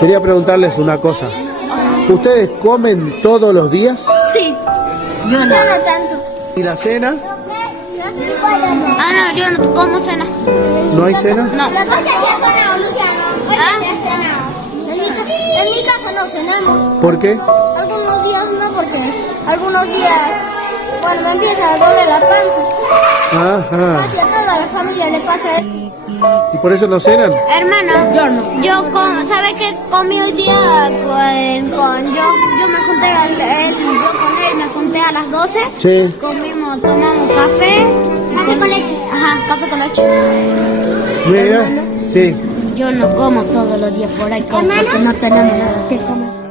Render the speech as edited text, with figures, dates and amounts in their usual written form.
Quería preguntarles una cosa. ¿Ustedes comen todos los días? Sí. Yo no. Yo no tanto. ¿Y la cena? Ah, no, yo no como cena. ¿No hay cena? No. En mi casa no cenamos. ¿Por qué? Algunos días no, porque algunos días cuando me empieza a doler la panza. Ajá. Casi a toda la familia le pasa eso. ¿Y por eso no cenan? Hermano, yo no. ¿Sabe qué comí hoy día? Yo me junté yo con él me junté a las 12. Sí. Tomamos café. Café con leche. Ajá, café con leche. Mira. Sí. Yo no como todos los días por ahí porque no tenemos nada que comer.